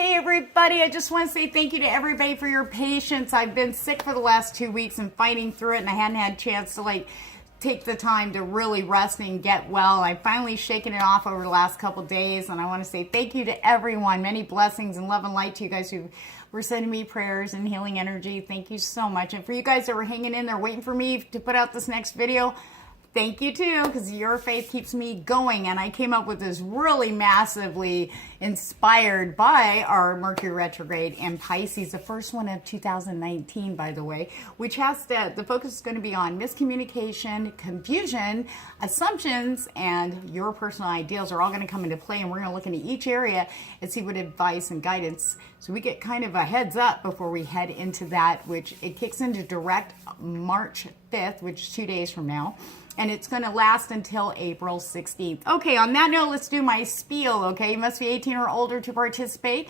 Hey everybody, I just want to say thank you to everybody for your patience. I've been sick for the last 2 weeks and fighting through it, and I hadn't had a chance to take the time to really rest and get well. I've finally shaken it off over the last couple days, and I want to say thank you to everyone. Many blessings and love and light to you guys who were sending me prayers and healing energy. Thank you so much. And for you guys that were hanging in there waiting for me to put out this next video, thank you too, because your faith keeps me going. And I came up with this really massively inspired by our Mercury Retrograde in Pisces, the first one of 2019, by the way, which has the focus is going to be on miscommunication, confusion, assumptions, and your personal ideals are all going to come into play. And we're going to look into each area and see what advice and guidance. So we get kind of a heads up before we head into that, which it kicks into direct March 5th, which is 2 days from now. And it's going to last until April 16th. Okay, on that note, let's do my spiel, okay? You must be 18 or older to participate.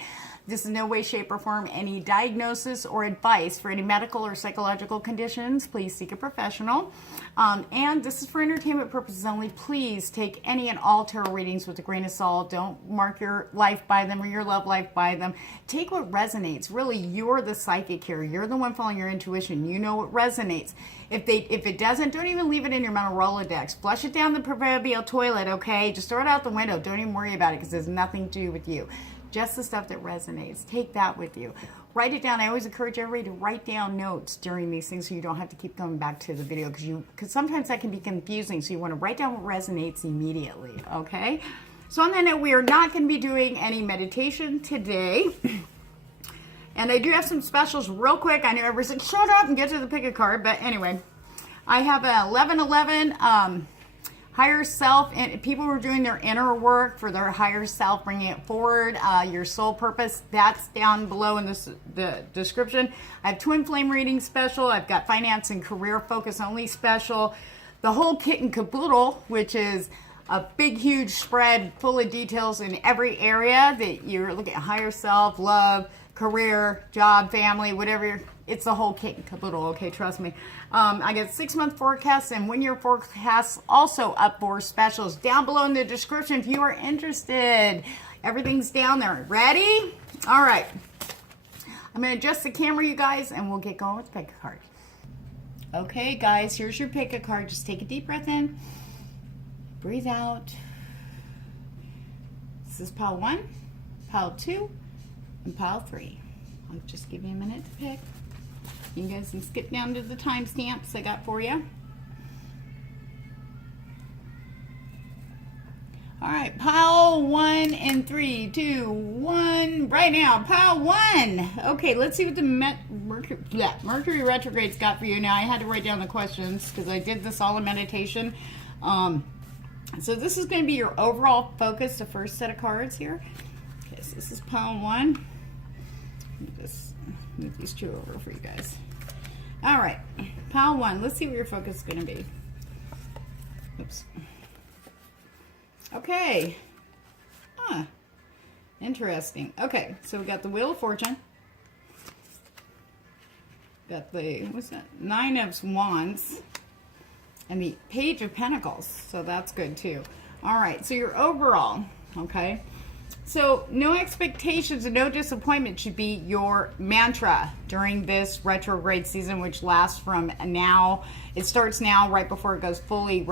This is no way, shape, or form any diagnosis or advice for any medical or psychological conditions. Please seek a professional. And this is for entertainment purposes only. Please take any and all tarot readings with a grain of salt. Don't mark your life by them or your love life by them. Take what resonates. Really, you're the psychic here. You're the one following your intuition. You know what resonates. If it doesn't, don't even leave it in your mental Rolodex. Flush it down the proverbial toilet, okay? Just throw it out the window. Don't even worry about it because there's nothing to do with you. Just the stuff that resonates. Take that with you. Write it down. I always encourage everybody to write down notes during these things so you don't have to keep going back to the video because sometimes that can be confusing. So you want to write down what resonates immediately, okay? So on that note, we are not going to be doing any meditation today. And I do have some specials real quick. I know everybody's like, shut up and get to the pick a card. But anyway, I have a 1111 higher self, and people who are doing their inner work for their higher self, bringing it forward, your soul purpose, that's down below in the description. I have twin flame reading special. I've got finance and career focus only special. The whole kit and caboodle, which is a big, huge spread full of details in every area that you're looking at: higher self, love, career, job, family, whatever. It's the whole kit and caboodle, okay? Trust me. I got 6-month forecasts and 1-year forecasts also up for specials down below in the description if you are interested. Everything's down there. Ready? All right. I'm going to adjust the camera, you guys, and we'll get going with pick a card. Okay, guys, here's your pick a card. Just take a deep breath in. Breathe out. This is pile 1, pile 2, and pile 3. I'll just give you a minute to pick. You guys can skip down to the timestamps I got for you. All right, pile 1 and 3, 2, 1. Right now, pile 1. Okay, let's see what the Mercury Retrograde's got for you. Now, I had to write down the questions because I did this all in meditation. So this is going to be your overall focus, the first set of cards here. Okay, so this is pile 1. Just move these two over for you guys. All right, pile 1. Let's see what your focus is going to be. Oops. Okay. Interesting. Okay, so we got the Wheel of Fortune. Got the, what's that? 9 of Wands. And the Page of Pentacles. So that's good too. All right, so your overall, okay? So no expectations and no disappointment should be your mantra during this retrograde season, which lasts from now. It starts now, right before it goes fully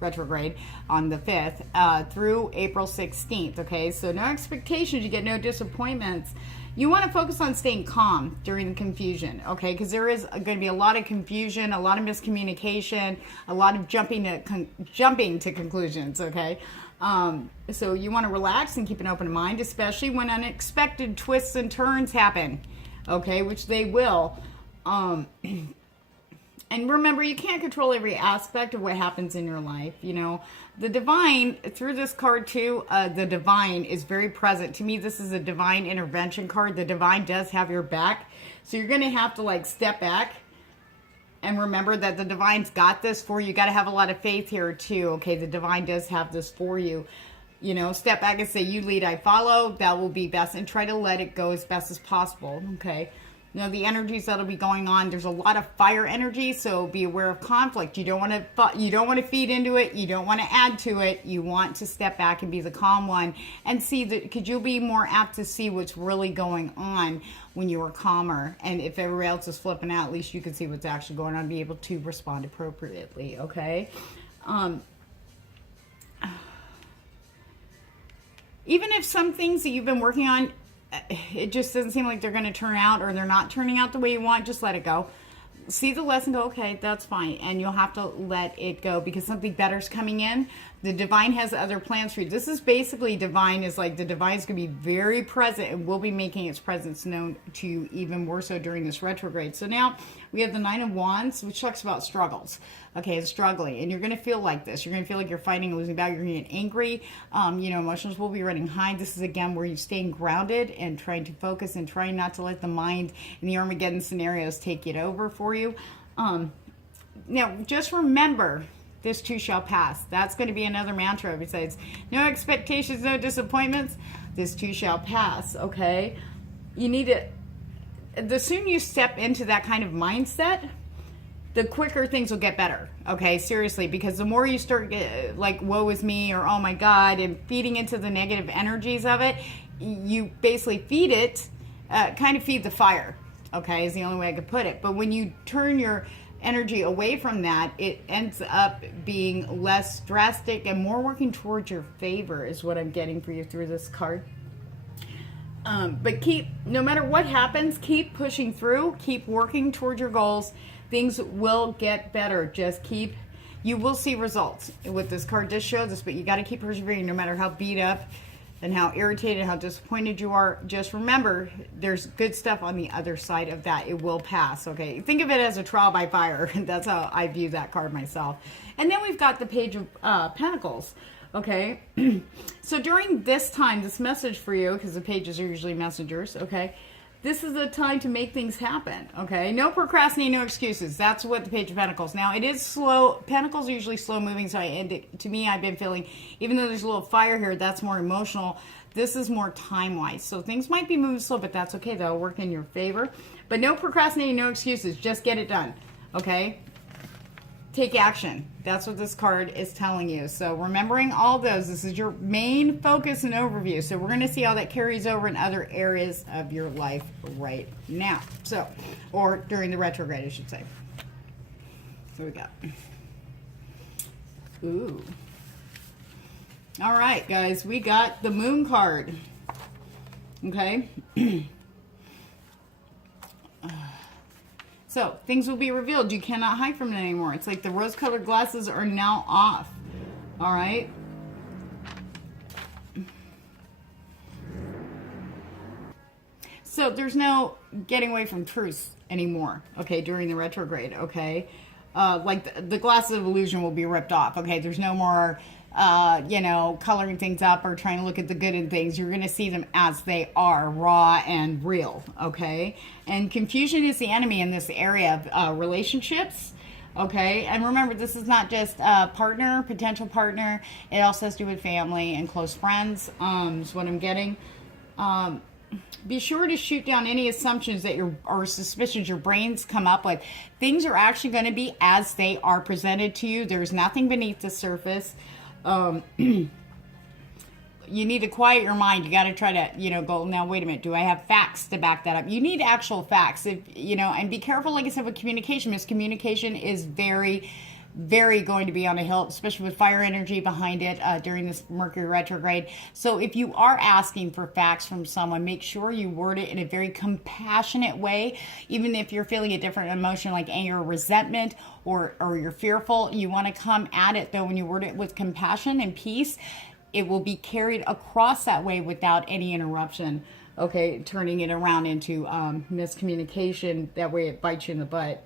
retrograde on the 5th through April 16th. Okay, so no expectations. You get no disappointments. You want to focus on staying calm during the confusion, okay? Because there is going to be a lot of confusion, a lot of miscommunication, a lot of jumping to conclusions, okay? So you want to relax and keep an open mind, especially when unexpected twists and turns happen, okay, which they will. And remember, you can't control every aspect of what happens in your life, you know. The divine, through this card too, the divine is very present. To me, this is a divine intervention card. The divine does have your back. So you're going to have to step back and remember that the divine's got this for you. You got to have a lot of faith here too. Okay, the divine does have this for you. You know, step back and say, you lead, I follow. That will be best. And try to let it go as best as possible. Okay. You know, the energies that'll be going on. There's a lot of fire energy, so be aware of conflict. You don't want to feed into it. You don't want to add to it. You want to step back and be the calm one and see that, because you'll be more apt to see what's really going on when you are calmer. And if everybody else is flipping out, at least you can see what's actually going on and be able to respond appropriately. Okay. Even if some things that you've been working on, it just doesn't seem like they're going to turn out, or they're not turning out the way you want, just let it go. See the lesson, go, okay, that's fine. And you'll have to let it go because something better's coming in. The divine has other plans for you. This is basically divine, is like the divine's going to be very present and will be making its presence known to you even more so during this retrograde. So now we have the Nine of Wands, which talks about struggles. Okay, and struggling. And you're going to feel like this. You're going to feel like you're fighting a losing battle. You're going to get angry. Emotions will be running high. This is, again, where you're staying grounded and trying to focus and trying not to let the mind and the Armageddon scenarios take it over for you. Now, just remember, this too shall pass. That's going to be another mantra besides no expectations, no disappointments. This too shall pass, okay? You need to, the sooner you step into that kind of mindset, the quicker things will get better, okay? Seriously, because the more you start like, woe is me, or oh my God, and feeding into the negative energies of it, you basically feed it, kind of feed the fire, okay, is the only way I could put it. But when you turn your energy away from that, it ends up being less drastic and more working towards your favor is what I'm getting for you through this card. But no matter what happens, keep pushing through, keep working towards your goals. Things will get better. You will see results. What this card does show this, but you got to keep persevering no matter how beat up and how irritated, how disappointed you are. Just remember, there's good stuff on the other side of that. It will pass, okay? Think of it as a trial by fire. That's how I view that card myself. And then we've got the Page of Pentacles, okay? So during this time, this message for you, because the pages are usually messengers, okay? This is a time to make things happen, okay? No procrastinating, no excuses. That's what the Page of Pentacles. Now, it is slow. Pentacles are usually slow moving, so to me, I've been feeling, even though there's a little fire here, that's more emotional. This is more time-wise. So things might be moving slow, but that's okay. That'll work in your favor. But no procrastinating, no excuses. Just get it done, okay? Take action. That's what this card is telling you. So remembering all those, this is your main focus and overview. So we're going to see how that carries over in other areas of your life right now. So, or during the retrograde, I should say. So we got. Ooh. All right, guys, we got the Moon card. Okay. So, things will be revealed. You cannot hide from it anymore. It's like the rose-colored glasses are now off. All right? So, there's no getting away from truth anymore, okay, during the retrograde, okay? Like, the glasses of illusion will be ripped off, okay? There's no more, coloring things up or trying to look at the good in things. You're going to see them as they are, raw and real, okay? And confusion is the enemy in this area of relationships, okay? And remember, this is not just a partner, potential partner. It also has to do with family and close friends, is what I'm getting. Be sure to shoot down any assumptions that or suspicions your brains come up with. Things are actually going to be as they are presented to you. There's nothing beneath the surface. You need to quiet your mind. You got to try to, go, now, wait a minute. Do I have facts to back that up? You need actual facts, and be careful, like I said, with communication. Miscommunication is very, very going to be on a hill, especially with fire energy behind it during this Mercury retrograde. So if you are asking for facts from someone, make sure you word it in a very compassionate way. Even if you're feeling a different emotion like anger or resentment, or you're fearful, you want to come at it, though, when you word it with compassion and peace, it will be carried across that way without any interruption, okay, turning it around into miscommunication. That way it bites you in the butt.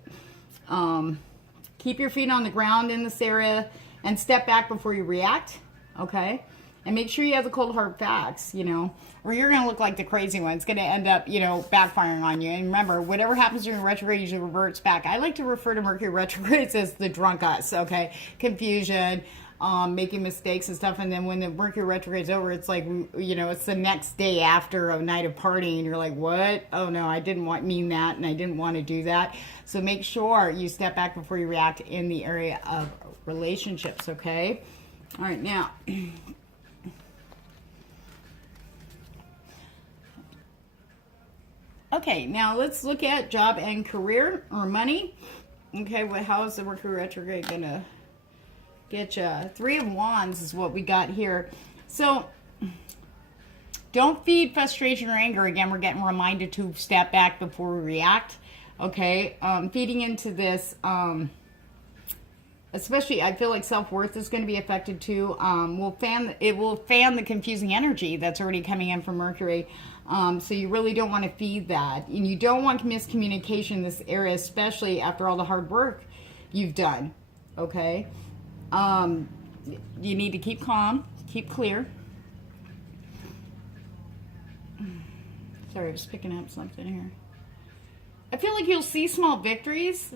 Keep your feet on the ground in this area and step back before you react, okay? And make sure you have the cold hard facts, or you're going to look like the crazy one. It's going to end up, backfiring on you. And remember, whatever happens during retrograde usually reverts back. I like to refer to Mercury retrogrades as the drunk us, okay? Confusion, making mistakes and stuff. And then when the Mercury retrograde is over, it's like, you know, it's the next day after a night of partying, and you're like, what? Oh no, I didn't mean that, and I didn't want to do that. So make sure you step back before you react in the area of relationships, okay? All right, now. Okay, now let's look at job and career or money. Okay, well, how is the Mercury retrograde going to get you? 3 of Wands is what we got here. So don't feed frustration or anger. Again, we're getting reminded to step back before we react. Okay, feeding into this, especially I feel like self-worth is going to be affected too. It will fan the confusing energy that's already coming in from Mercury. So you really don't want to feed that. And you don't want miscommunication in this area, especially after all the hard work you've done. Okay? You need to keep calm, keep clear. Sorry, I was picking up something here. I feel like you'll see small victories.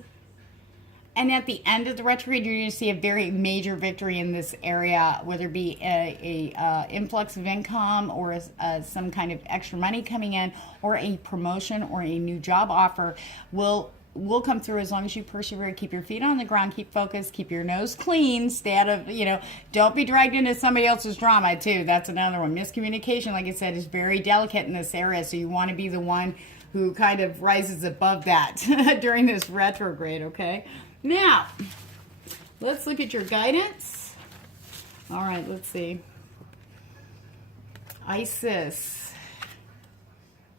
And at the end of the retrograde, you're going to see a very major victory in this area, whether it be a influx of income or some kind of extra money coming in, or a promotion or a new job offer will come through as long as you persevere. Keep your feet on the ground, keep focused, keep your nose clean, stay out of, don't be dragged into somebody else's drama too. That's another one. Miscommunication, like I said, is very delicate in this area, so you want to be the one who kind of rises above that during this retrograde, okay? Now, let's look at your guidance. All right, let's see. Isis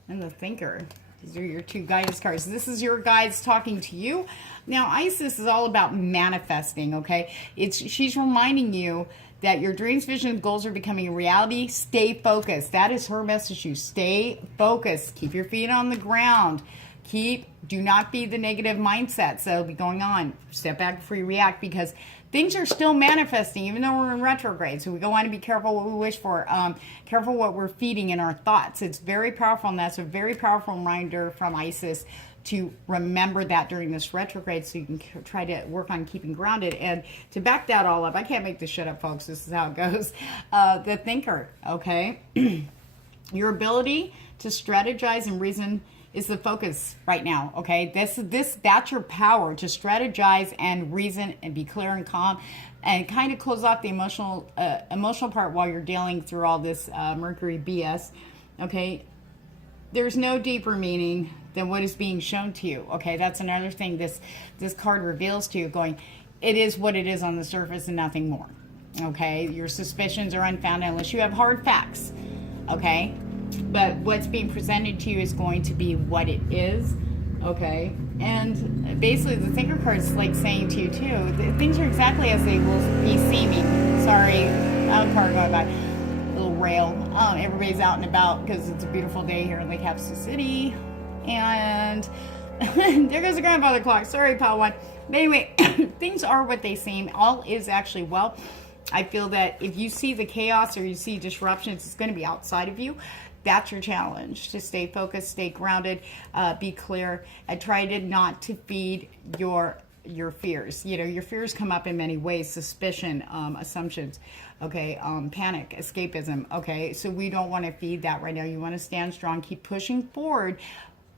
and the Thinker. These are your 2 guidance cards. This is your guides talking to you. Now, Isis is all about manifesting, okay? She's reminding you that your dreams, visions, and goals are becoming a reality. Stay focused. That is her message to you. Stay focused. Keep your feet on the ground. Do not be the negative mindset. So be going on. Step back before you react, because things are still manifesting, even though we're in retrograde. So we want to be careful what we wish for. Careful what we're feeding in our thoughts. It's very powerful, and that's a very powerful reminder from Isis to remember that during this retrograde, so you can try to work on keeping grounded. And to back that all up, I can't make this shit up, folks. This is how it goes. The Thinker, okay? Your ability to strategize and reason is the focus right now, okay? That's your power, to strategize and reason and be clear and calm, and kind of close off the emotional part while you're dealing through all this Mercury BS, okay? There's no deeper meaning than what is being shown to you, okay? That's another thing this card reveals to you, going, it is what it is on the surface and nothing more, okay? Your suspicions are unfounded unless you have hard facts, okay? But what's being presented to you is going to be what it is, okay? And basically, the Thinker card is like saying to you, too, things are exactly as they will be seeming. Sorry, car going by. Little rail. Everybody's out and about because it's a beautiful day here in Lake Havasu City. And there goes the grandfather clock. Sorry, pal one. But anyway, things are what they seem. All is actually well. I feel that if you see the chaos or you see disruptions, it's going to be outside of you. That's your challenge, to stay focused, stay grounded, be clear, and try to not to feed your fears. Your fears come up in many ways: suspicion, assumptions, okay, panic, escapism, okay? So we don't want to feed that right now. You want to stand strong, keep pushing forward,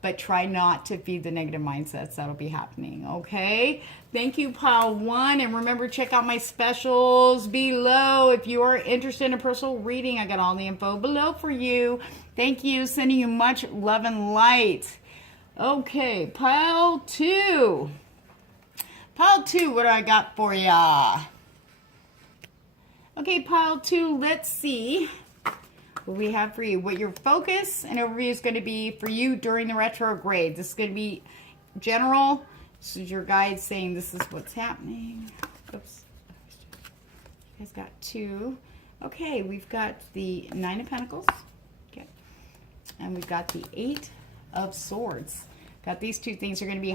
but try not to feed the negative mindsets that'll be happening, okay? Thank you, pile 1. And remember, check out my specials below. If you are interested in a personal reading, I got all the info below for you. Thank you. Sending you much love and light. Okay, pile 2. Pile 2, what do I got for ya? Okay, pile 2, let's see what we have for you. What your focus and overview is going to be for you during the retrograde. This is going to be general. This is your guide saying this is what's happening. Oops. You guys got 2. Okay, we've got the 9 of Pentacles. Okay. And we've got the 8 of Swords. Got these 2 things are going to be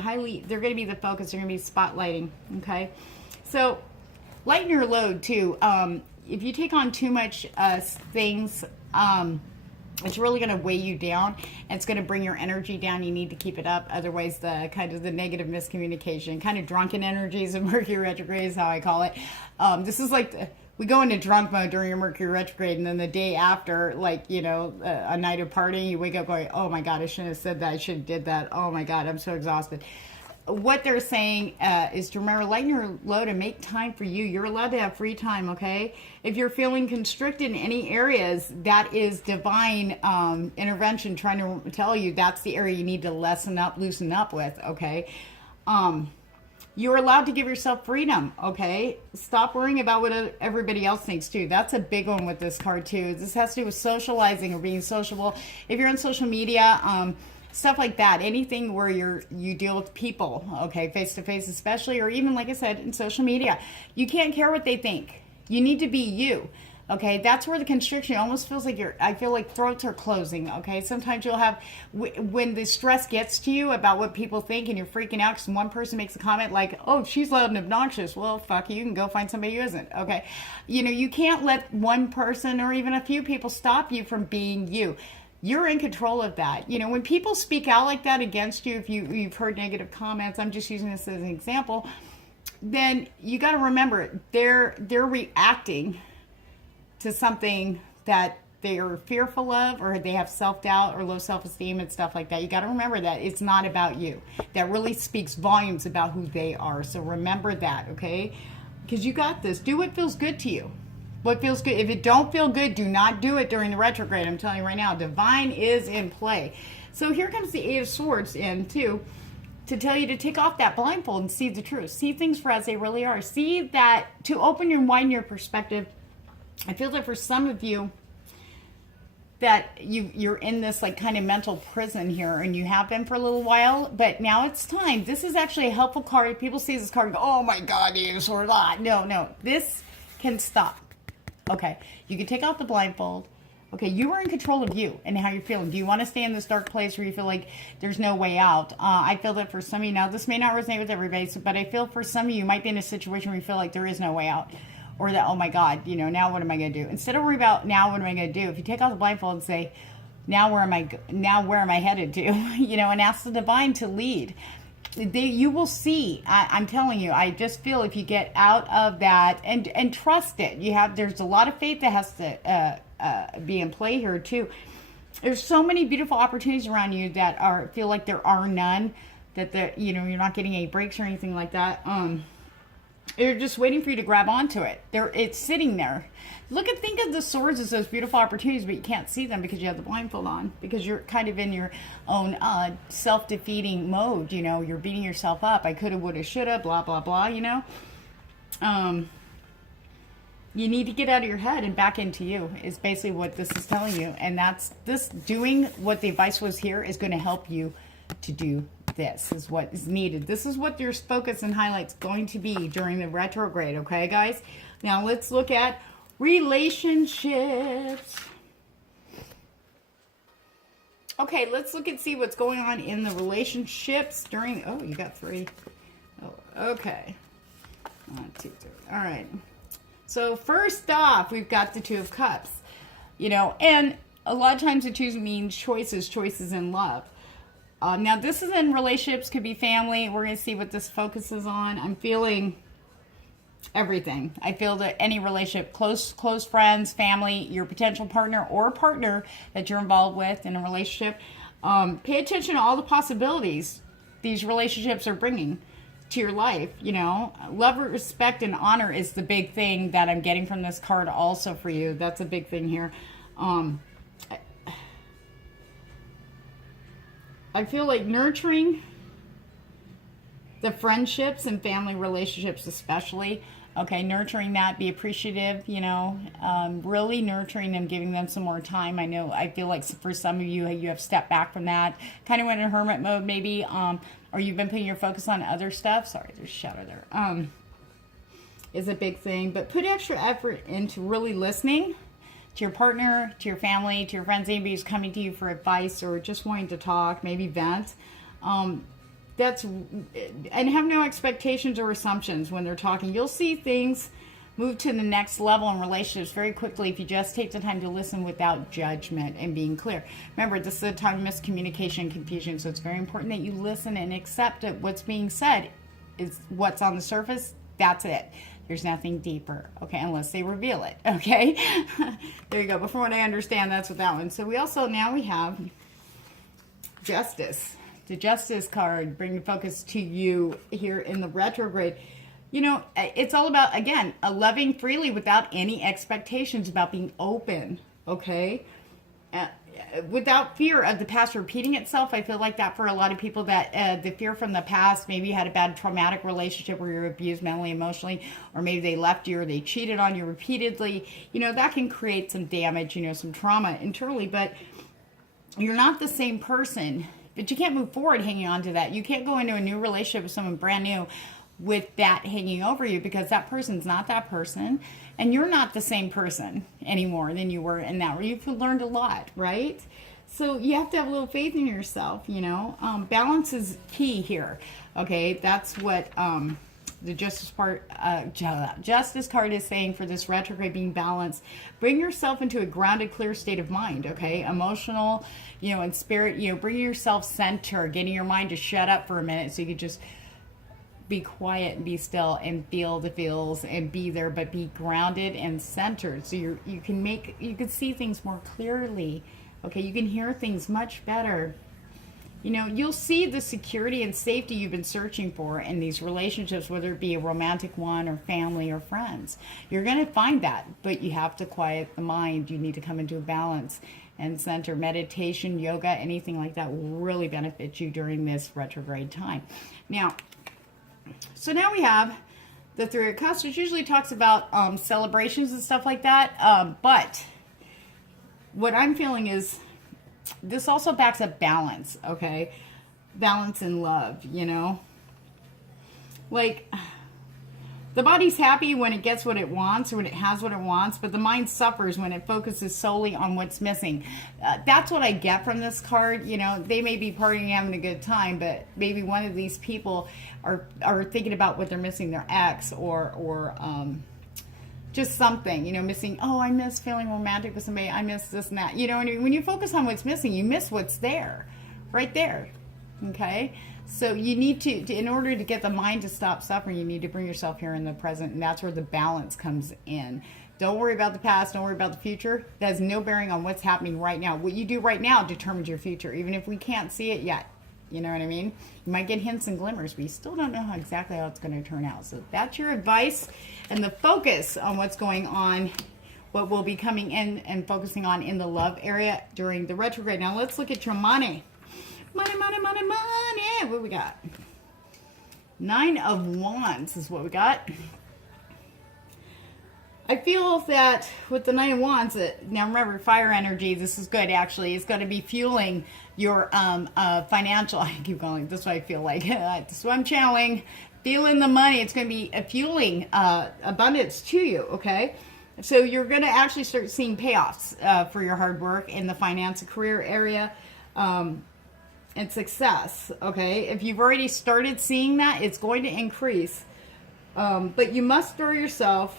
they're going to be the focus. They're going to be spotlighting. Okay. So lighten your load too. If you take on too much things, It's really going to weigh you down. It's going to bring your energy down. You need to keep it up. Otherwise, the kind of the negative miscommunication, kind of drunken energies of Mercury retrograde is how I call it. This is like we go into drunk mode during your Mercury retrograde, and then the day after, like, you know, a night of partying, you wake up going, oh my God, I shouldn't have said that. I should have did that. Oh my God, I'm so exhausted. What they're saying is to remember, lighten your load and make time for you. You're allowed to have free time, okay? If you're feeling constricted in any areas, that is divine intervention trying to tell you that's the area you need to loosen up with, okay? You're allowed to give yourself freedom, okay? Stop worrying about what everybody else thinks, too. That's a big one with this card, too. This has to do with socializing or being sociable. If you're on social media, stuff like that, anything where you deal with people, okay, face to face especially, or even, like I said, in social media, you can't care what they think. You need to be you, okay? That's where the constriction almost feels like I feel like throats are closing, okay? Sometimes you'll have, when the stress gets to you about what people think and you're freaking out because one person makes a comment like, oh, she's loud and obnoxious. Well, fuck, you can go find somebody who isn't, okay? You know, you can't let one person or even a few people stop you from being you. You're in control of that. You know, when people speak out like that against you, if you've heard negative comments, I'm just using this as an example, then you got to remember they're reacting to something that they are fearful of, or they have self-doubt or low self-esteem and stuff like that. You got to remember that it's not about you. That really speaks volumes about who they are. So remember that, okay? Because you got this. Do what feels good to you. What feels good. If it don't feel good, do not do it during the retrograde. I'm telling you right now, divine is in play. So here comes the Eight of Swords in too, to tell you to take off that blindfold and see the truth. See things for as they really are. See that, to open and widen your perspective. I feel like for some of you that you're in this like kind of mental prison here, and you have been for a little while, but now it's time. This is actually a helpful card. People see this card and go, oh my God, Eight of Swords. No. This can stop. Okay, you can take off the blindfold. Okay, you are in control of you and how you're feeling. Do you want to stay in this dark place where you feel like there's no way out? I feel that for some of you, now this may not resonate with everybody, but I feel for some of you might be in a situation where you feel like there is no way out. Or that, oh my God, you know, now what am I going to do? Instead of worry about now what am I going to do, if you take off the blindfold and say, now where am I headed to? You know, and ask the divine to lead. You will see. I'm telling you, I just feel if you get out of that and trust it, there's a lot of faith that has to be in play here too. There's so many beautiful opportunities around you that feel like there are none, that you're not getting any breaks or anything like that. They're just waiting for you to grab onto it. It's sitting there. Think of the swords as those beautiful opportunities, but you can't see them because you have the blindfold on, because you're kind of in your own self-defeating mode. You know, you're beating yourself up. I coulda, woulda, shoulda, blah, blah, blah, you know. You need to get out of your head and back into you is basically what this is telling you. And doing what the advice was here is going to help you to do this is what is needed. This is what your focus and highlight's going to be during the retrograde, okay, guys? Now, let's look at relationships. Okay, let's see what's going on in the relationships during... Oh, you got 3. Oh, okay. 1, 2, 3. All right. So, first off, we've got the Two of Cups. You know, and a lot of times the twos means choices in love. Now, this is in relationships, could be family. We're going to see what this focuses on. I'm feeling everything. I feel that any relationship, close friends, family, your potential partner or partner that you're involved with in a relationship, pay attention to all the possibilities these relationships are bringing to your life. You know, love, respect, and honor is the big thing that I'm getting from this card also for you. That's a big thing here. I feel like nurturing the friendships and family relationships especially. Okay, nurturing that, be appreciative, you know, really nurturing them, giving them some more time. I feel like for some of you, you have stepped back from that, kind of went in hermit mode maybe, or you've been putting your focus on other stuff. Sorry, there's a shadow there. Is a big thing, but put extra effort into really listening to your partner, to your family, to your friends, anybody who's coming to you for advice or just wanting to talk, maybe vent. And have no expectations or assumptions when they're talking. You'll see things move to the next level in relationships very quickly if you just take the time to listen without judgment and being clear. Remember, this is a time of miscommunication and confusion, so it's very important that you listen and accept that what's being said is what's on the surface. That's it. There's nothing deeper, okay, unless they reveal it, okay? There you go. But from what I understand, that's what that one. So we also, now we have Justice. The Justice card, bringing focus to you here in the retrograde. You know, it's all about, again, loving freely without any expectations, about being open, okay? Without fear of the past repeating itself. I feel like that for a lot of people, that the fear from the past, maybe you had a bad traumatic relationship where you were abused mentally, emotionally, or maybe they left you or they cheated on you repeatedly. You know, that can create some damage, you know, some trauma internally, but you're not the same person. But you can't move forward hanging on to that. You can't go into a new relationship with someone brand new with that hanging over you, because that person's not that person, and you're not the same person anymore than you were in that. You've learned a lot, right? So you have to have a little faith in yourself, you know. Balance is key here, okay? That's what the Justice card is saying for this retrograde, being balanced. Bring yourself into a grounded, clear state of mind, okay? Emotional, you know, and spirit, you know, bring yourself centered, getting your mind to shut up for a minute so you could just be quiet and be still and feel the feels and be there, but be grounded and centered. So you can see things more clearly. Okay, you can hear things much better. You know, you'll see the security and safety you've been searching for in these relationships, whether it be a romantic one or family or friends. You're going to find that, but you have to quiet the mind. You need to come into a balance and center. Meditation, yoga, anything like that will really benefit you during this retrograde time. Now, so now we have the Three of Cups, which usually talks about celebrations and stuff like that. But what I'm feeling is this also backs up balance, okay? Balance in love, you know? Like, the body's happy when it gets what it wants or when it has what it wants, but the mind suffers when it focuses solely on what's missing. That's what I get from this card. You know, they may be partying, having a good time, but maybe one of these people are thinking about what they're missing, their ex or just something, you know, missing. Oh, I miss feeling romantic with somebody. I miss this and that. You know, and when you focus on what's missing, you miss what's there, right there. Okay? So you need to, in order to get the mind to stop suffering, you need to bring yourself here in the present, and that's where the balance comes in. Don't worry about the past. Don't worry about the future. That has no bearing on what's happening right now. What you do right now determines your future, even if we can't see it yet. You know what I mean? You might get hints and glimmers, but you still don't know exactly how it's going to turn out. So that's your advice and the focus on what's going on, what will be coming in and focusing on in the love area during the retrograde. Now let's look at your money. Money, money, money, money. What we got? 9 of Wands is what we got. I feel that with the 9 of Wands, now remember, fire energy, this is good actually. It's going to be fueling your financial, I keep going, this is what I feel like. This is what I'm channeling. Feeling the money. It's going to be fueling abundance to you, okay? So you're going to actually start seeing payoffs for your hard work in the finance and career area. And success, okay? If you've already started seeing that, it's going to increase. But you must throw yourself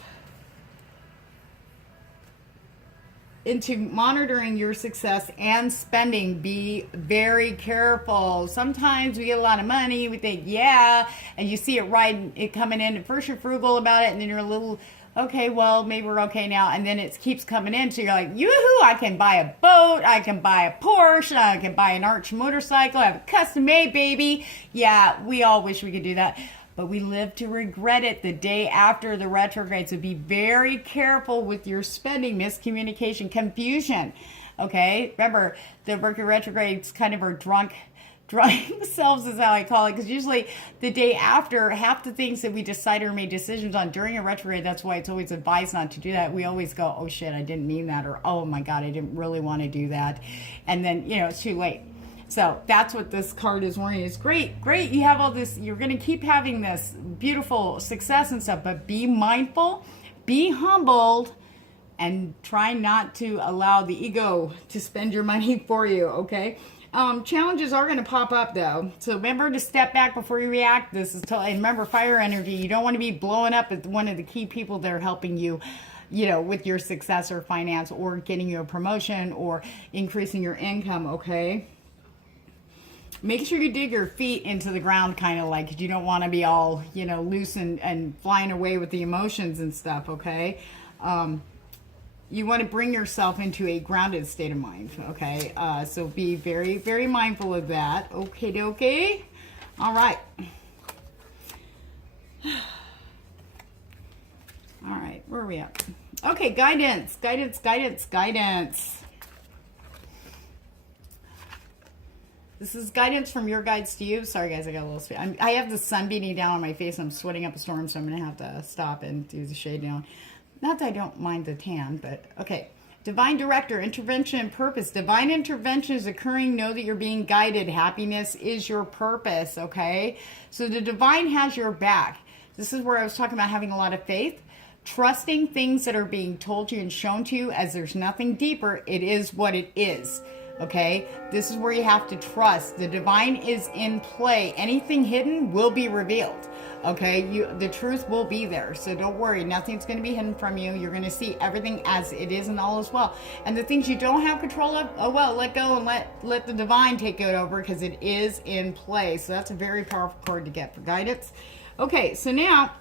into monitoring your success and spending. Be very careful. Sometimes we get a lot of money, we think, yeah, and you see it coming in. At first you're frugal about it, and then you're a little, okay, well, maybe we're okay now. And then it keeps coming in. So you're like, yoo-hoo, I can buy a boat. I can buy a Porsche. I can buy an Arch motorcycle. I have a custom made, baby. Yeah, we all wish we could do that. But we live to regret it the day after the retrograde. So be very careful with your spending, miscommunication, confusion. Okay? Remember, the Mercury Retrograde is kind of our drunk selves is how I call it, because usually the day after, half the things that we decide or made decisions on during a retrograde, that's why it's always advised not to do that. We always go, oh shit, I didn't mean that, or oh my god, I didn't really want to do that, and then, you know, it's too late. So that's what this card is warning. It's great, you have all this, you're going to keep having this beautiful success and stuff, but be mindful, be humbled, and try not to allow the ego to spend your money for you, okay? Challenges are going to pop up though. So remember to step back before you react. This is and remember, fire energy. You don't want to be blowing up as one of the key people that are helping you, you know, with your success or finance or getting you a promotion or increasing your income, okay? Make sure you dig your feet into the ground, kind of like, you don't want to be all, you know, loose and flying away with the emotions and stuff, okay? You want to bring yourself into a grounded state of mind, okay? So be very, very mindful of that. Okay, dokie. All right. All right, where are we at? Okay, guidance. This is guidance from your guides to you. Sorry, guys, I got a little sweat. I have the sun beating down on my face. I'm sweating up a storm, so I'm going to have to stop and do the shade down. Not that I don't mind the tan, but okay. Divine director, intervention and purpose. Divine intervention is occurring. Know that you're being guided. Happiness is your purpose, okay? So the divine has your back. This is where I was talking about having a lot of faith. Trusting things that are being told to you and shown to you, as there's nothing deeper. It is what it is. Okay, this is where you have to trust. The divine is in play. Anything hidden will be revealed. Okay, the truth will be there. So don't worry, nothing's going to be hidden from you. You're going to see everything as it is and all is well. And the things you don't have control of, oh well, let go and let the divine take it over, because it is in play. So that's a very powerful card to get for guidance. Okay, so now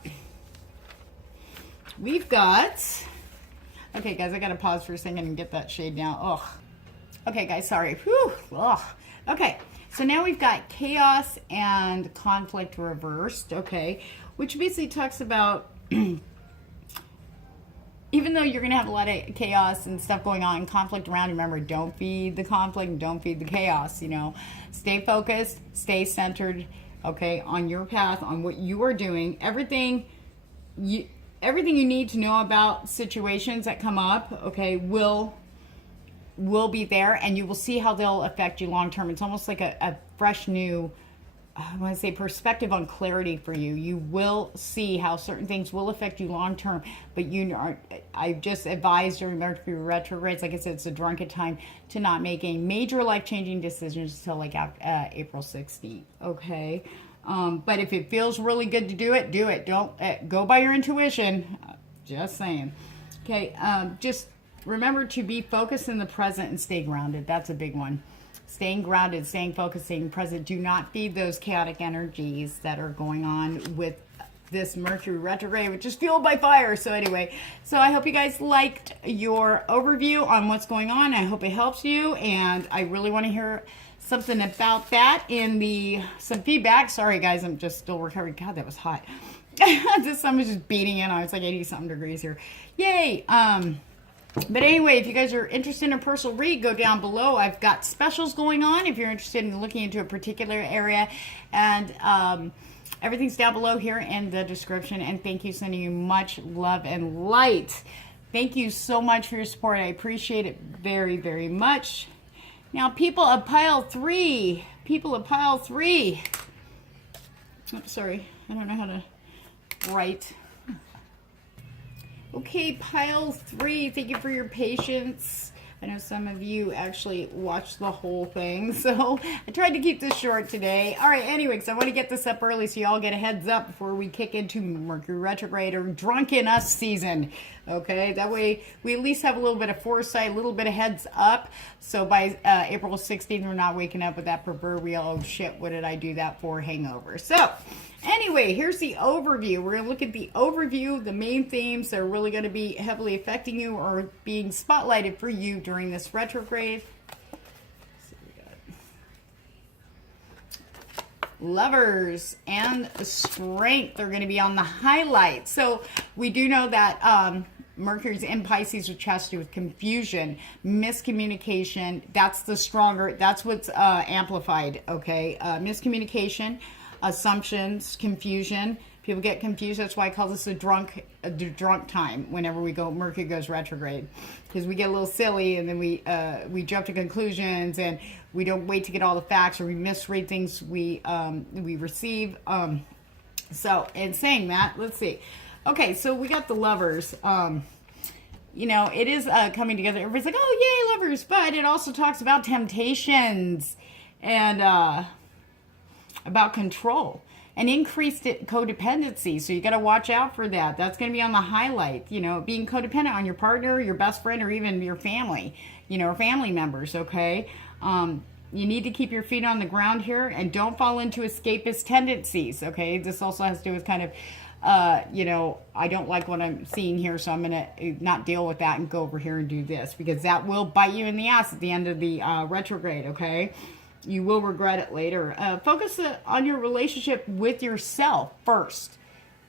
we've got, okay guys, I got to pause for a second and get that shade down. Ugh. Okay, guys, sorry. Whew. Ugh. Okay, so now we've got chaos and conflict reversed, okay, which basically talks about even though you're going to have a lot of chaos and stuff going on, conflict around, remember, don't feed the conflict, don't feed the chaos, you know. Stay focused, stay centered, okay, on your path, on what you are doing. Everything you need to know about situations that come up, okay, will be there, and you will see how they'll affect you long term. It's almost like a fresh new, I want to say, perspective on clarity for you. You will see how certain things will affect you long term, but I just advise during Mercury Retrograde, like I said, it's a drunken time to not make any major life-changing decisions until like April 16th, okay? But if it feels really good to do it, do it. Don't go by your intuition. Just saying. Okay, just remember to be focused in the present and stay grounded. That's a big one. Staying grounded, staying focused, staying present. Do not feed those chaotic energies that are going on with this Mercury retrograde, which is fueled by fire. So anyway, so I hope you guys liked your overview on what's going on. I hope it helps you, and I really want to hear something about that in some feedback. Sorry guys, I'm just still recovering. God, that was hot. The sun was just beating in on. It's like 80 something degrees here. Yay. But anyway, if you guys are interested in a personal read, go down below. I've got specials going on if you're interested in looking into a particular area. And everything's down below here in the description. And thank you, sending you much love and light. Thank you so much for your support. I appreciate it very, very much. Now, people of pile 3. People of pile 3. Oh, sorry, I don't know how to write. Okay, pile 3, thank you for your patience. I know some of you actually watched the whole thing, so I tried to keep this short today. All right, anyway, so I want to get this up early so you all get a heads up before we kick into Mercury retrograde or drunken us season. Okay, that way we at least have a little bit of foresight, a little bit of heads up. So by April 16th, we're not waking up with that proverbial, oh shit, what did I do that for hangover. So anyway, here's the overview. We're going to look at the overview, the main themes that are really going to be heavily affecting you or being spotlighted for you during this retrograde. Lovers and strength are going to be on the highlight. So we do know that Mercury's in Pisces, which has to do with confusion, miscommunication. That's the stronger, that's what's amplified, okay? Miscommunication, assumptions, confusion. People get confused. That's why I call this a drunk time whenever Mercury goes retrograde, because we get a little silly and then we jump to conclusions and we don't wait to get all the facts, or we misread things we receive. So in saying that, let's see. Okay, so we got the lovers. You know, it is coming together. Everybody's like, oh, yay, lovers. But it also talks about temptations. and about control and increased codependency. So you got to watch out for that. That's going to be on the highlight, you know, being codependent on your partner, your best friend, or even your family, you know, or family members. Okay. You need to keep your feet on the ground here and don't fall into escapist tendencies. Okay. This also has to do with kind of, you know, I don't like what I'm seeing here, so I'm going to not deal with that and go over here and do this, because that will bite you in the ass at the end of the retrograde. Okay. You will regret it later. Focus on your relationship with yourself first.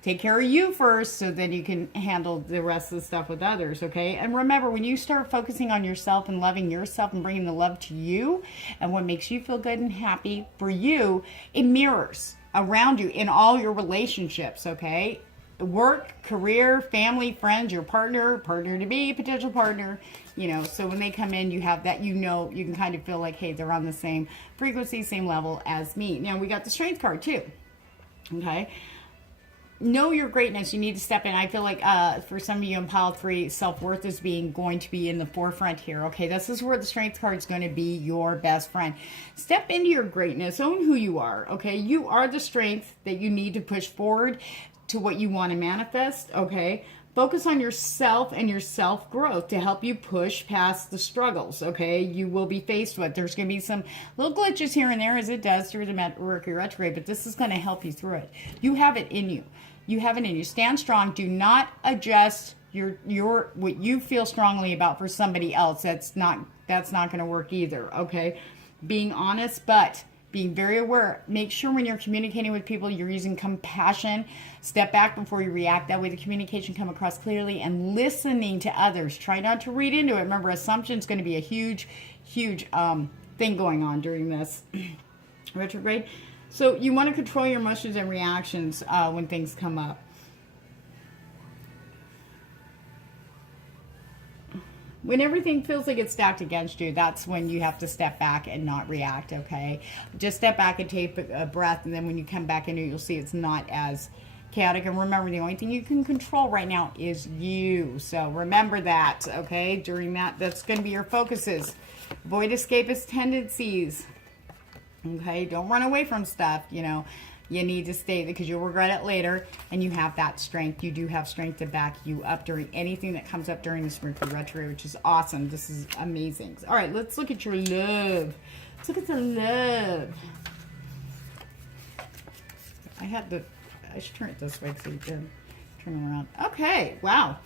Take care of you first, so then you can handle the rest of the stuff with others, okay? And remember, when you start focusing on yourself and loving yourself and bringing the love to you and what makes you feel good and happy for you, it mirrors around you in all your relationships, okay? Work, career, family, friends, your partner, partner to be, potential partner, you know, so when they come in, you have that, you know, you can kind of feel like, hey, they're on the same frequency, same level as me. Now, we got the Strength card too, okay? Know your greatness. You need to step in. I feel like for some of you in pile 3, self-worth is going to be in the forefront here. Okay, this is where the Strength card is going to be your best friend. Step into your greatness. Own who you are. Okay, you are the strength that you need to push forward to what you want to manifest. Okay, focus on yourself and your self-growth to help you push past the struggles. Okay, you will be faced with. There's going to be some little glitches here and there, as it does through the Mercury Retrograde, but this is going to help you through it. You have it in you. You have it in you. Stand strong. Do not adjust your what you feel strongly about for somebody else. That's not going to work either. Okay, being honest, but being very aware. Make sure when you're communicating with people, you're using compassion. Step back before you react. That way the communication come across clearly, and listening to others. Try not to read into it. Remember, assumption is going to be a huge thing going on during this retrograde. So you want to control your emotions and reactions when things come up. When everything feels like it's stacked against you, that's when you have to step back and not react, okay? Just step back and take a breath, and then when you come back into it, you'll see it's not as chaotic. And remember, the only thing you can control right now is you. So remember that, okay? During that's going to be your focuses. Avoid escapist tendencies. Okay, don't run away from stuff, you know. You need to stay, because you'll regret it later, and you have that strength. You do have strength to back you up during anything that comes up during this Mercury Retrograde, which is awesome. This is amazing. All right, let's look at your love. Let's look at the love. I should turn it this way so you can turn it around. Okay, wow.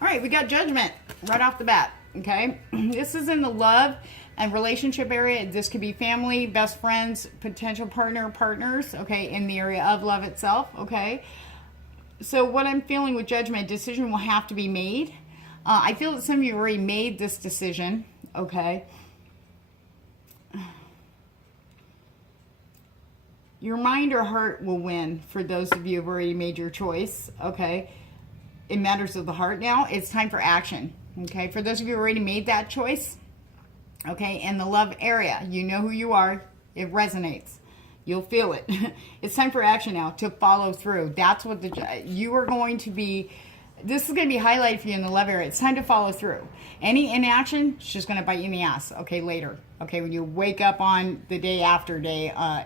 All right, we got Judgment right off the bat, okay? This is in the love and relationship area. This could be family, best friends, potential partners, okay, in the area of love itself, okay? So what I'm feeling with Judgment, a decision will have to be made. I feel that some of you already made this decision, okay? Your mind or heart will win for those of you who've already made your choice, okay? In matters of the heart now, it's time for action, okay? For those of you who already made that choice, okay, in the love area, you know who you are. It resonates. You'll feel it. It's time for action now, to follow through. That's what you are going to be. This is going to be highlighted for you in the love area. It's time to follow through. Any inaction, it's just going to bite you in the ass, okay, later. Okay, when you wake up on the day after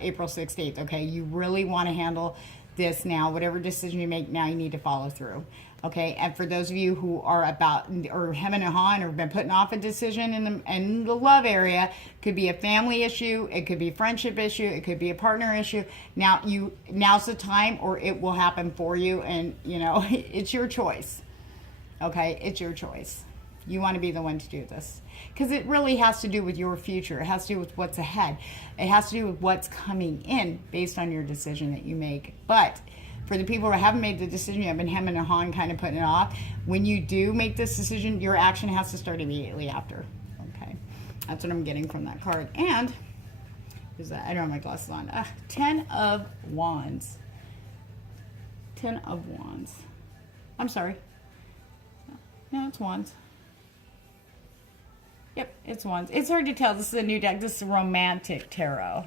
April 16th, okay, you really want to handle this now. Whatever decision you make now, you need to follow through. Okay, and for those of you who are about or hemming and hawing or been putting off a decision in the love area, could be a family issue, it could be a friendship issue, it could be a partner issue. Now's the time, or it will happen for you, and you know it's your choice. Okay, it's your choice. You want to be the one to do this, because it really has to do with your future. It has to do with what's ahead. It has to do with what's coming in based on your decision that you make. But for the people who haven't made the decision, you have been hemming and hawing, kind of putting it off. When you do make this decision, your action has to start immediately after. Okay, that's what I'm getting from that card. And I don't have my glasses on. 10 of Wands. 10 of Wands. I'm sorry. No, it's Wands. Yep, it's Wands. It's hard to tell. This is a new deck. This is a romantic tarot.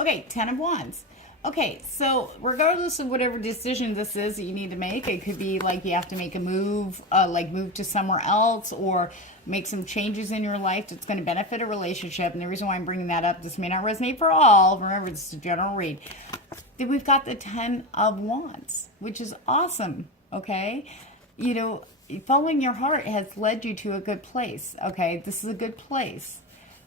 Okay, 10 of Wands. Okay, so regardless of whatever decision this is that you need to make, it could be like you have to make a move, like move to somewhere else or make some changes in your life that's going to benefit a relationship. And the reason why I'm bringing that up, this may not resonate for all. Remember, this is a general read. Then we've got the 10 of Wands, which is awesome, okay? You know, following your heart has led you to a good place, okay? This is a good place.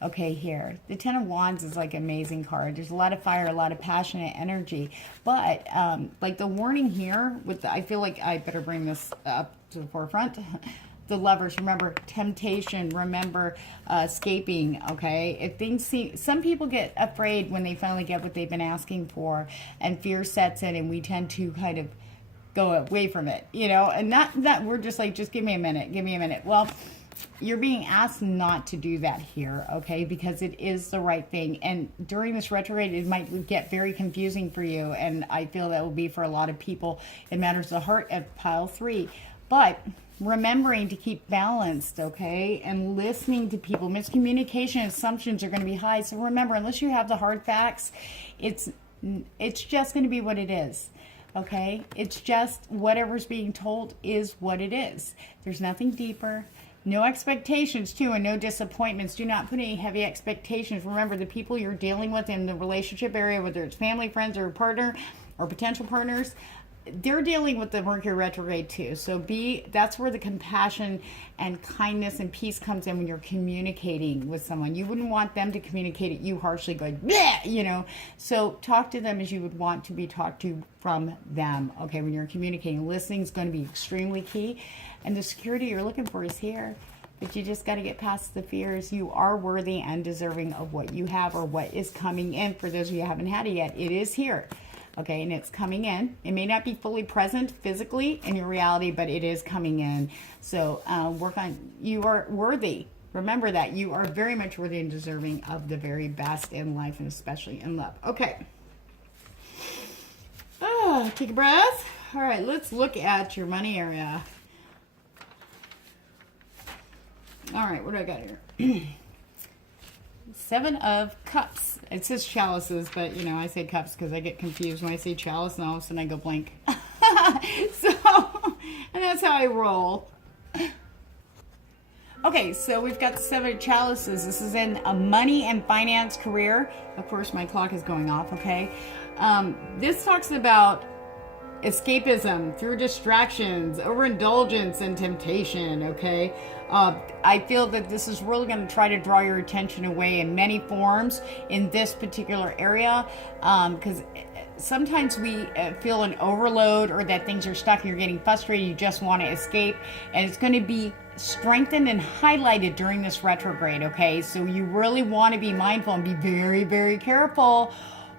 Okay, here. The 10 of Wands is like an amazing card. There's a lot of fire, a lot of passionate energy. But, like the warning here, with the, I feel like I better bring this up to the forefront. The Lovers, remember, temptation, remember, escaping, okay? If things seem, some people get afraid when they finally get what they've been asking for, and fear sets in, and we tend to kind of go away from it, you know? And not that we're just like, just give me a minute, give me a minute. Well, you're being asked not to do that here, okay? Because it is the right thing. And during this retrograde, it might get very confusing for you. And I feel that will be for a lot of people. It matters the heart of pile 3. But remembering to keep balanced, okay? And listening to people. Miscommunication assumptions are going to be high. So remember, unless you have the hard facts, it's just going to be what it is. Okay? It's just whatever's being told is what it is. There's nothing deeper. No expectations, too, and no disappointments. Do not put any heavy expectations. Remember, the people you're dealing with in the relationship area, whether it's family, friends, or partner, or potential partners, they're dealing with the Mercury Retrograde, too. So that's where the compassion and kindness and peace comes in when you're communicating with someone. You wouldn't want them to communicate at you harshly, going, bleh, you know. So talk to them as you would want to be talked to from them, okay, when you're communicating. Listening is going to be extremely key. And the security you're looking for is here. But you just got to get past the fears. You are worthy and deserving of what you have or what is coming in. For those of you who haven't had it yet, it is here. Okay, and it's coming in. It may not be fully present physically in your reality, but it is coming in. So work on, you are worthy. Remember that. You are very much worthy and deserving of the very best in life and especially in love. Okay. Take a breath. All right, let's look at your money area. All right, what do I got here? 7 of Cups. It says chalices, but, you know, I say cups because I get confused when I say chalice, and all of a sudden I go blank. So, and that's how I roll. Okay, so we've got the 7 of Chalices. This is in a money and finance career. Of course, my clock is going off, okay? This talks about escapism through distractions, overindulgence, and temptation, okay? I feel that this is really going to try to draw your attention away in many forms in this particular area, because sometimes we feel an overload or that things are stuck and you're getting frustrated, you just want to escape, and it's going to be strengthened and highlighted during this retrograde, okay? So you really want to be mindful and be very, very careful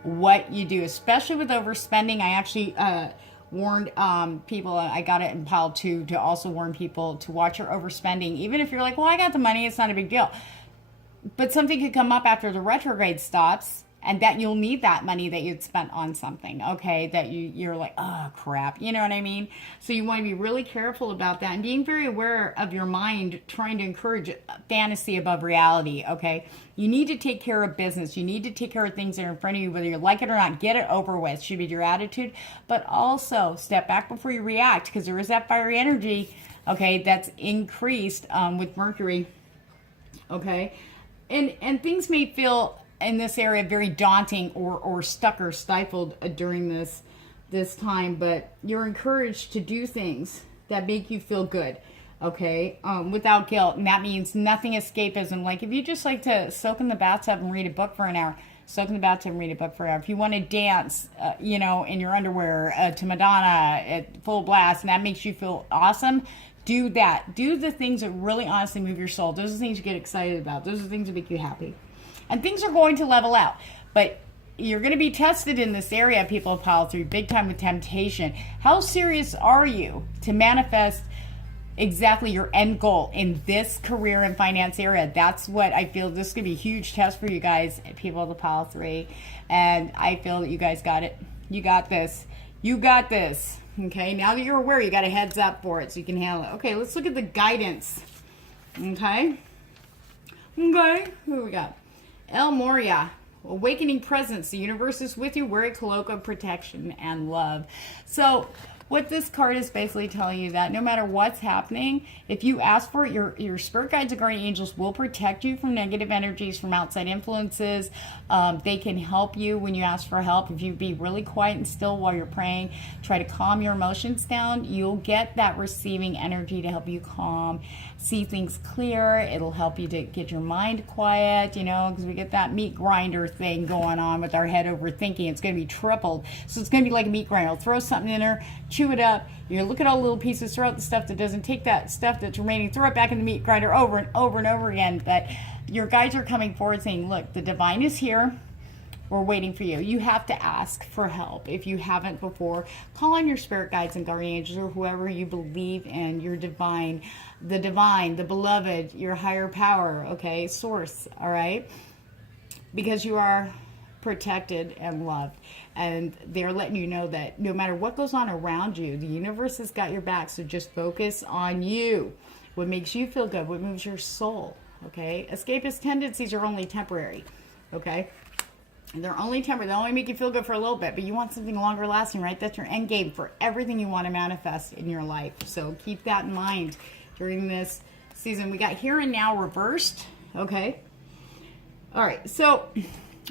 what you do, especially with overspending. I actually warned people, I got it in pile 2, to also warn people to watch your overspending. Even if you're like, well, I got the money, it's not a big deal. But something could come up after the retrograde stops, and that you'll need that money that you'd spent on something, okay, that you're like, oh, crap, you know what I mean? So you want to be really careful about that and being very aware of your mind, trying to encourage fantasy above reality, okay? You need to take care of business. You need to take care of things that are in front of you, whether you like it or not. Get it over with should be your attitude. But also step back before you react, because there is that fiery energy, okay, that's increased with Mercury, okay? And things may feel in this area very daunting or stuck or stifled during this time, but you're encouraged to do things that make you feel good, okay, without guilt. And that means nothing escapism. Like if you just like to soak in the bathtub and read a book for an hour, soak in the bathtub and read a book for an hour. If you want to dance, you know, in your underwear to Madonna at full blast, and that makes you feel awesome, do that. Do the things that really honestly move your soul. Those are the things you get excited about. Those are the things that make you happy. And things are going to level out. But you're going to be tested in this area, people of pile 3, big time with temptation. How serious are you to manifest exactly your end goal in this career and finance area? That's what I feel. This is going to be a huge test for you guys, people of the pile 3. And I feel that you guys got it. You got this. You got this. Okay, now that you're aware, you got a heads up for it so you can handle it. Okay, let's look at the guidance. Okay. Okay, who we got? El Moria. Awakening presence. The universe is with you. Wear a cloak of protection and love. So what this card is basically telling you that no matter what's happening, if you ask for it, your spirit guides and guardian angels will protect you from negative energies, from outside influences. They can help you when you ask for help. If you be really quiet and still while you're praying, try to calm your emotions down, you'll get that receiving energy to help you calm, see things clear. It'll help you to get your mind quiet, you know, because we get that meat grinder thing going on with our head overthinking. It's going to be tripled. So it's going to be like a meat grinder. I'll throw something in there, chew it up. You look at all the little pieces, throw out the stuff that doesn't, take that stuff that's remaining, throw it back in the meat grinder over and over and over again. But your guides are coming forward saying, look, the divine is here. We're waiting for you. You have to ask for help. If you haven't before, call on your spirit guides and guardian angels or whoever you believe in, your divine, the beloved, your higher power, okay, source, all right? Because you are protected and loved. And they're letting you know that no matter what goes on around you, the universe has got your back. So just focus on you. What makes you feel good, what moves your soul, okay? Escapist tendencies are only temporary, okay? They're only temporary. They only make you feel good for a little bit, but you want something longer lasting, right? That's your end game for everything you want to manifest in your life. So keep that in mind during this season. We got here and now reversed, okay? All right, so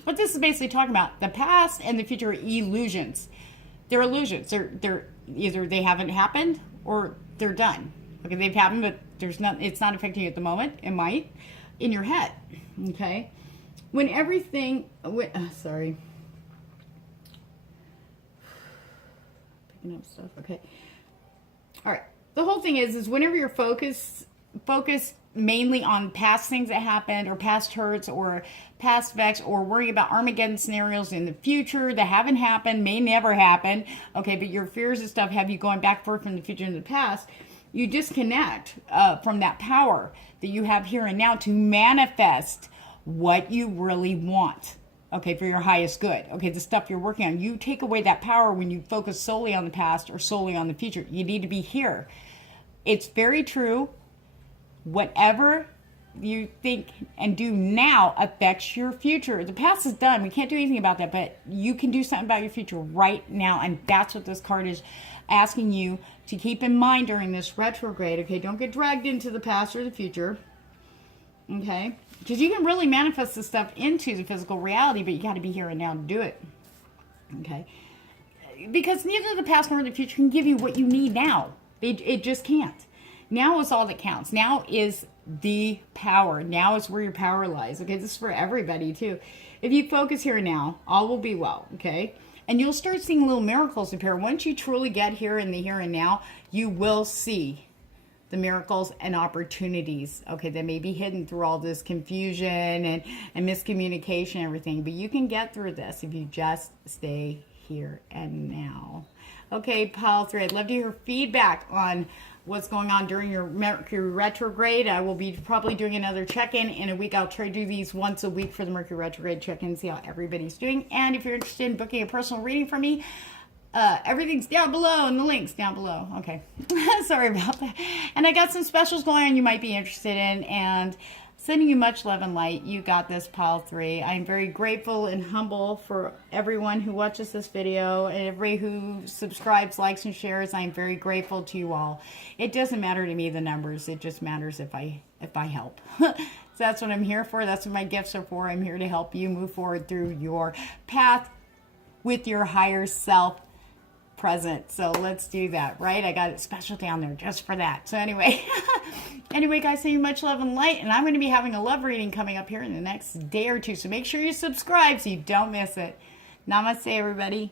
what this is basically talking about, the past and the future are illusions. They're illusions. They're either they haven't happened or they're done. Okay, they've happened, but it's not affecting you at the moment. It might in your head, okay? When everything, sorry, picking up stuff, okay. All right, the whole thing is whenever you're focused mainly on past things that happened or past hurts or past vex or worrying about Armageddon scenarios in the future that haven't happened, may never happen, okay, but your fears and stuff have you going back and forth from the future into the past, you disconnect from that power that you have here and now to manifest what you really want, okay, for your highest good, okay, the stuff you're working on. You take away that power when you focus solely on the past or solely on the future. You need to be here. It's very true. Whatever you think and do now affects your future. The past is done. We can't do anything about that, but you can do something about your future right now, and that's what this card is asking you to keep in mind during this retrograde, okay? Don't get dragged into the past or the future, okay? Because you can really manifest this stuff into the physical reality, but you got to be here and now to do it. Okay? Because neither the past nor the future can give you what you need now. It just can't. Now is all that counts. Now is the power. Now is where your power lies. Okay? This is for everybody, too. If you focus here and now, all will be well. Okay? And you'll start seeing little miracles appear. Once you truly get here in the here and now, you will see the miracles and opportunities, okay, that may be hidden through all this confusion and miscommunication and everything. But you can get through this if you just stay here and now. Okay, pile 3, I'd love to hear feedback on what's going on during your Mercury retrograde. I will be probably doing another check-in in a week. I'll try to do these once a week for the Mercury retrograde check-in, see how everybody's doing. And if you're interested in booking a personal reading from me, everything's down below and the link's down below. Okay. Sorry about that. And I got some specials going on you might be interested in, and sending you much love and light. You got this, pile 3. I'm very grateful and humble for everyone who watches this video and everybody who subscribes, likes, and shares. I'm very grateful to you all. It doesn't matter to me, the numbers. It just matters if I help. So that's what I'm here for. That's what my gifts are for. I'm here to help you move forward through your path with your higher self present. So let's do that, right? I got it special down there just for that. So anyway, guys, sending you much love and light, and I'm going to be having a love reading coming up here in the next day or two. So make sure you subscribe so you don't miss it. Namaste, everybody.